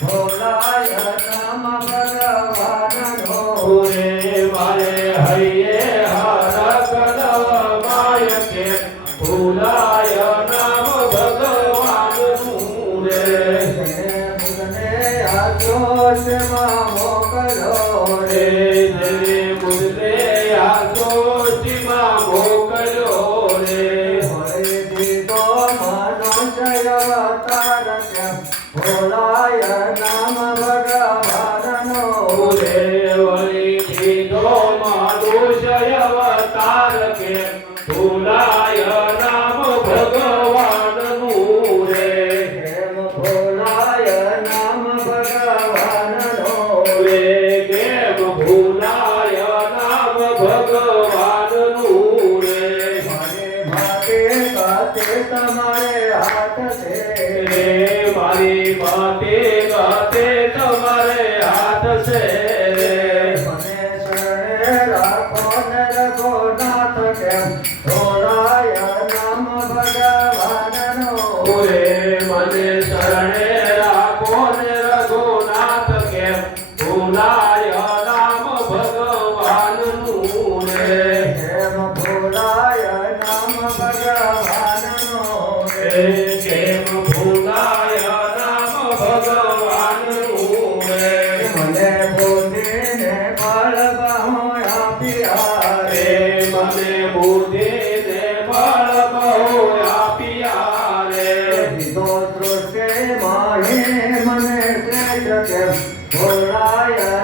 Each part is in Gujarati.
ભૂલાય નામ ભગવાનનું? રે હરે આજોશમાં મોકલો રે રે દેવે મુદલે આ કોટીમાં મોકલ્યો રે હરે દીધો મનુષ્ય અવતાર કેમ ભોલાય નામ ભગવાનનો રે વળી દીધો માનુષય અવતાર કે ગાતે તમારે હાથ છે. રે મારી માટે ગાતે તમારે હાથ છે. રે મને શરણે રાખો ને રઘુનાથ કેમ? ભોલાય નામ ભગવાનનો. રે મને શરણે રાખો ને રઘુનાથ કેમ? ભૂલાય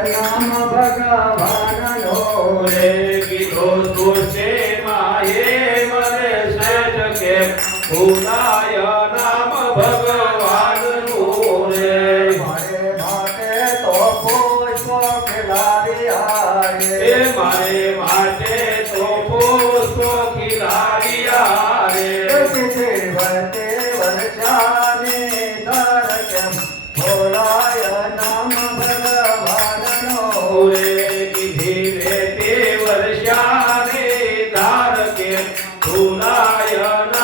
નામ ભગવાનનો રે કીધો દોષે માયે ભૂલાય નામ ભગવાનનું રે મારે માટે તો પુષ્પ ખિલાવ્યા એ રે મારે માટે તો પુષ્પો ખીલાવ્યા રે વરતે વરતે વર્ષાની દર કેમ ભોલાય નામ ભગવાનનો. રે કીધી તે વર્ષાને ધાર કે ભૂલાય નામ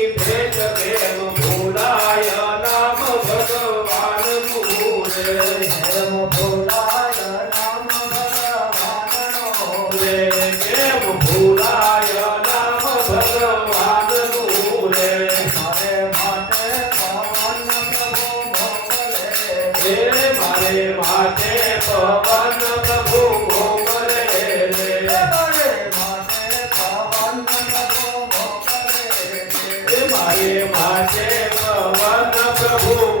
મારે માથે પવન પ્રભુ.